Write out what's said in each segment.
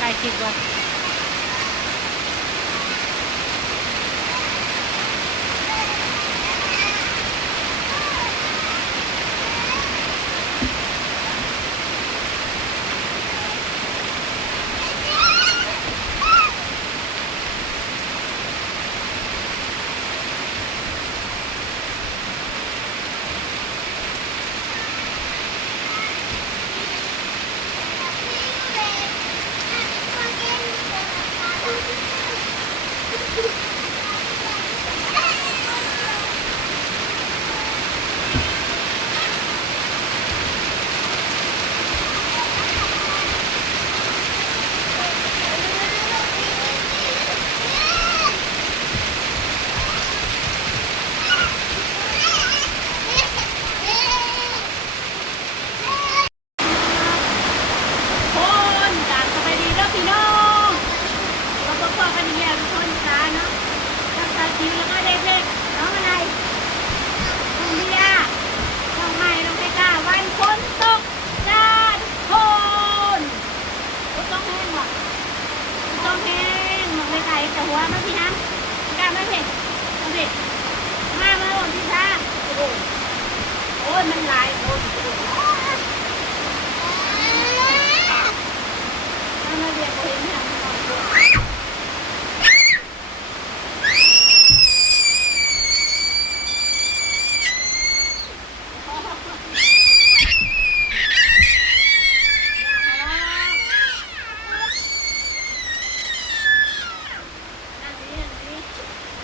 ถ่ายคลิปไว้คนต่างสบายดีเด้อพี่น้องเราพบกันอีกแล้วทุกคนจ้าเนาะตั้งแต่จิ๋วแล้วก็เด็กๆน้องอะไรน้องเบียร์น้องใหม่น้องไทก้าวันฝนตกจ้าทุกคนฝนตกแห้งว่ะฝนตกแห้งน้องไทก้าแต่หัวมาพี่น้ำกล้ามาเผ็ดมาเผ็ดมาหมดพี่ช้าโอ้ยมันหลายโอ้ยมาเรียกเขาเห็นเนี่ยมันนอนอยู่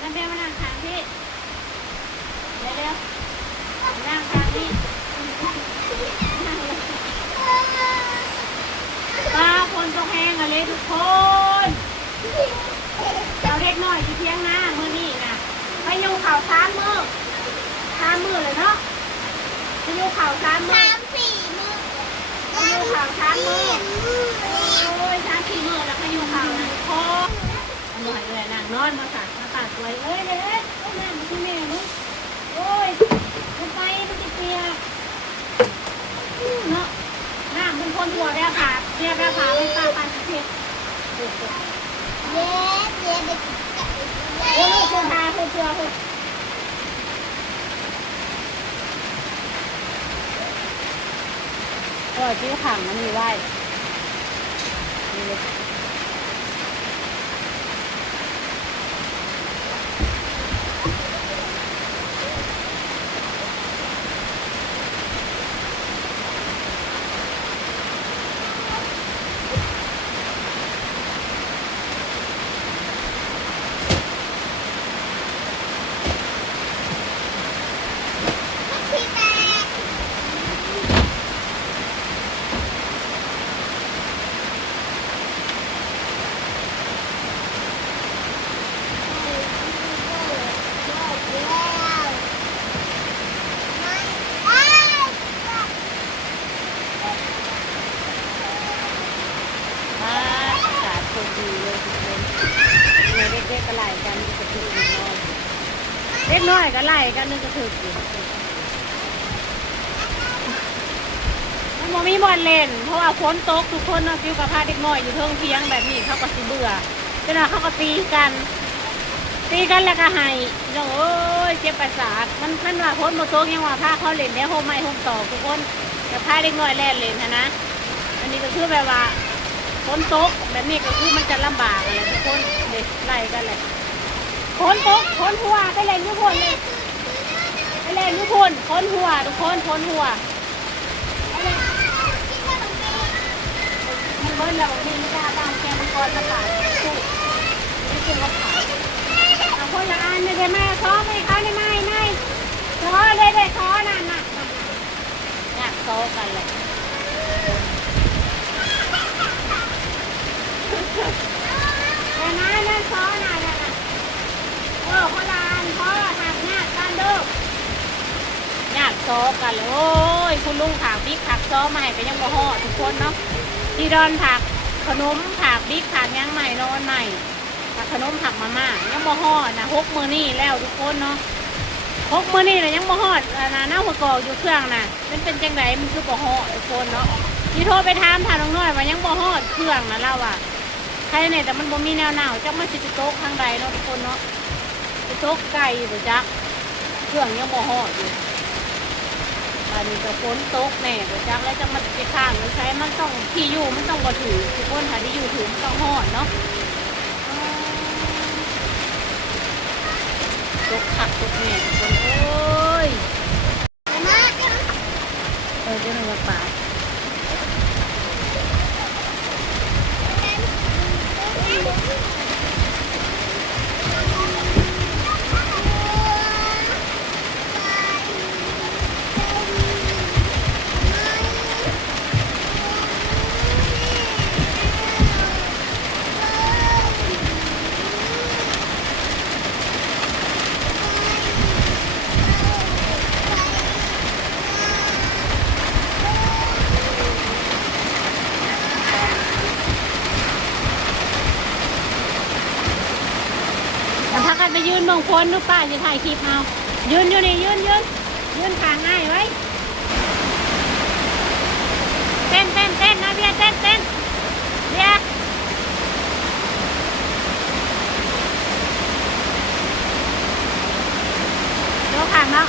นั่งเดี๋ยวมานั่งทางพี่เดี๋ยวนั่งทางนี้นั่งเลยป้าคนตกแห้งอะไรทุกคนเราเล็กน้อยที่เที่ยงนะมื้อนี้นะไปอยู่เขา3 มื้อเลยเนาะไปอยู่เขา3 มื้อไปอยู่เขา3 มื้อโอ้ย3-4 มื้อแล้วไปอยู่เขานะทุกคนอร่อยเลยนั่งนอนมาตัดสวยเอ้ยแม่มาที่แม่มึงโอ้ยมันไปมันจะเปียกเนาะน้ำเป็นคนหัวได้ค่ะเรียกได้ค่ะไม่ตาปันเผ็ดเดี๋ยวลูกคุณพาคุณเจือคุณจิ้วขังมันมีไว้เด็กๆก็ไล่กันกระถือเล็กน้อยก็ไล่กันนึงกระถืออยู่มันมีบอลเล่นเพราะว่าฝนตกทุกคนเนาะฟิวกับพาเด็กน้อยอยู่เทิงเพียงแบบนี้เขาก็สิเบื่อเวลาเขาก็ตีกันแล้วก็ให้น้องเอ้ยเจ็บประสาทมันว่าฝนมาตกยังว่าพาเขาเล่นได้โฮมไม่โฮมต่อทุกคนแต่พาเด็กน้อยเล่นนะอันนี้ก็คือแบบว่าฝนตกแบบนี้ก็คือมันจะลำบากอะไรทุกคนเด็กไล่กันเลยฝนตกฝนหัวไปเล่นยุพนเลยไปเล่นยุพนฝนหัวทุกคนฝนหัวมันเบิ้ลแล้วนี่ไม่ได้ตามแกมันก่อนจะขาดสู้ไม่กินก็ขาดเอาคนละอันเลยแม่ซ้อมไม่เขาไม่ซ้อเลยซ้อนั่นอยากซ้อกันเลยแต่นั่นซ้อน่ะคนละอันพ่อหักหน้ากันดูอยากซ้อกันเลยโอ้ยคุณลุงผักบิ๊กผักซ้อมาให้ไปยังบ่ห่อทุกคนเนาะที่ดอนผักขนมผักบิ๊กผักยังใหม่นอนใหม่ผักขนมผักมาม่ายังบ่ห่อนะ6 มื้อนี่แล้วทุกคนเนาะ6 มื้อนี่เลยยังบ่ห่อนะหน้าหัวกอกอยู่เครื่องน่ะมันเป็นจังไรมันคือบ่ห่อทุกคนเนาะ ที่โทรไปถามถามน้องน้อยว่ายังบ่ฮอดเครื่องนะเราอ่ะใครเนี่ยแต่มันบ่มีแนวหนาวจักมันสิไปโต๊ะข้างใดเนาะทุกคนเนาะไปโต๊ะไก่บ่จักเครื่องยังบ่ฮอดอยู่ตอนนี้ก็ฝนตกแน่บ่จักแล้วจะมาจะข้างหรือใช้มันต้องที่อยู่มันต้องบ่ถือทุกคนถ้าที่อยู่ถือมันต้องฮอดเนาะตกขักตกแน่ทุกคนโอ้ยเจ้าหน้าป่าพักกันไปยืนเมืองพ้นดูป้าจะถ่ายคลิปเอายืนอยู่นี่ยืนขาง่ายไว้เต้นนะเบียร์เต้นเบียร์โยกขาเนาะ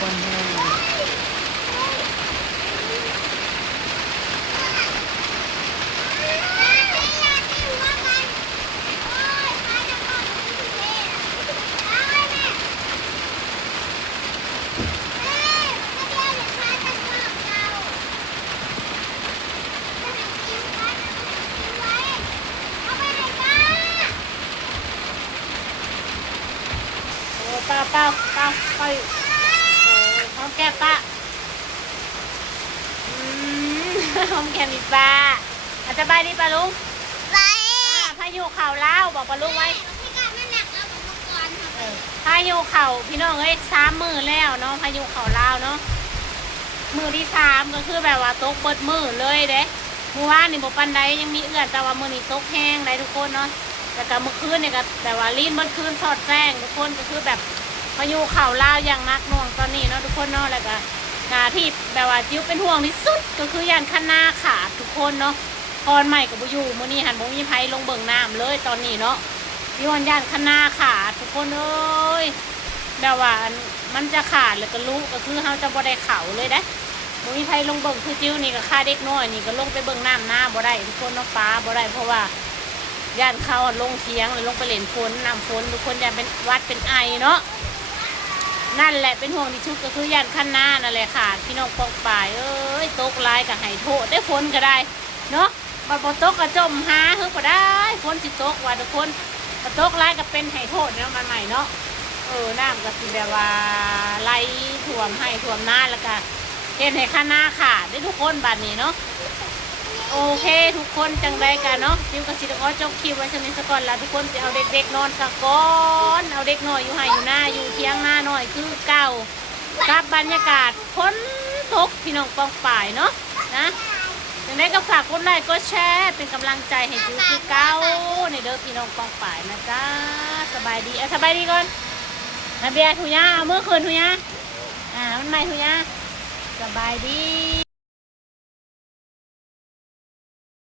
คนแห้งเปล่าไปหอมแก้มป้าหอมแก้มอีป้าอาจจะบายดีป้าลุงพายุเข่าเล่าบอกป้าลุงไว้พายุเข่าพี่น้องเอ้ย3 มื้อแล้วเนาะพายุเข่าเล่าเนาะมื้อที่3ก็คือแบบว่าตกเบิดมื้อเลยเด้เมื่อวานนี่บ่ปันใดยังมีเอื้อนแต่ว่ามื้อนี้ตกแห้งได้ทุกคนเนาะแต่ก็เมื่อคืนนี่ก็แบบว่าลีนเมื่อคืนสอดแจ้งทุกคนก็คือแบบพายุเข่าลาวอย่างนักหน่วงตอนนี้เนาะทุกคนเนาะแล้วก็ที่แบบว่าจิ้วเป็นห่วงที่สุดก็คือยานคันนาขาดทุกคนเนาะตอนใหม่กับบุยูมื้อนี้หันบ่มีไผลงเบิ่งน้ำเลยตอนนี้เนาะยานคันนาขาดทุกคนเอ้ยแบบว่า มันจะขาดแล้วก็ลุก็คือเขาจะบ่ได้เข่าเลยนะบ่มีใครลงเบิ่งคือจิ้วนี่ก็ค่าเด็กน้อยนี่ก็ลงไปเบิ่งน้ำหน้าบ่ได้ทุกคนเนาะป้าบ่ได้เพราะว่าย่านเขาลงเทียงหรือลงไปเล่นฝนน้ำฝนทุกคนย่านเป็นวัดเป็นไอเนาะนั่นแหละเป็นห่วงที่ชุดก็คือย่านขั้นหน้านั่นแหละค่ะพี่น้องปองป่ายเอ้ยตกลายกับไห้โทษได้ฝนก็ได้เนาะบัดบ่ตกก็จมหาเฮือก็ได้ฝนสิตกว่าทุกคนบ่ตกลายก็เป็นไห้โทษเนาะมาใหม่เนาะน้ำก็สิแบบว่าไหลท่วมให้ท่วมหน้าแล้วก็เห็นให้ข้าหน้าขาดได้ทุกคนบัดนี้เนาะโอเคทุกคนจังได้กันเนาะซิวกับซิลก็จบคลิปไว้ชนิดสก่อนแล้วทุกคนจะเอาเด็กๆนอนสักก่อนเอาเด็กหน่อยอยู่ให้อยู่หน้าอยู่เที่ยงหน้าหน่อยคือเก่ากับบรรยากาศฝนตกพี่น้องปองป่ายเนาะนะจังได้ก็ฝากกดไลค์กดแชร์เป็นกำลังใจให้ซิวคือเก่าในเด้อพี่น้องปองป่ายนะจ๊ะสบายดีสบายดีก่อนนะเบียร์ทุยาเอาเมื่อคืนทุยามันไม่ทุยาสบายดี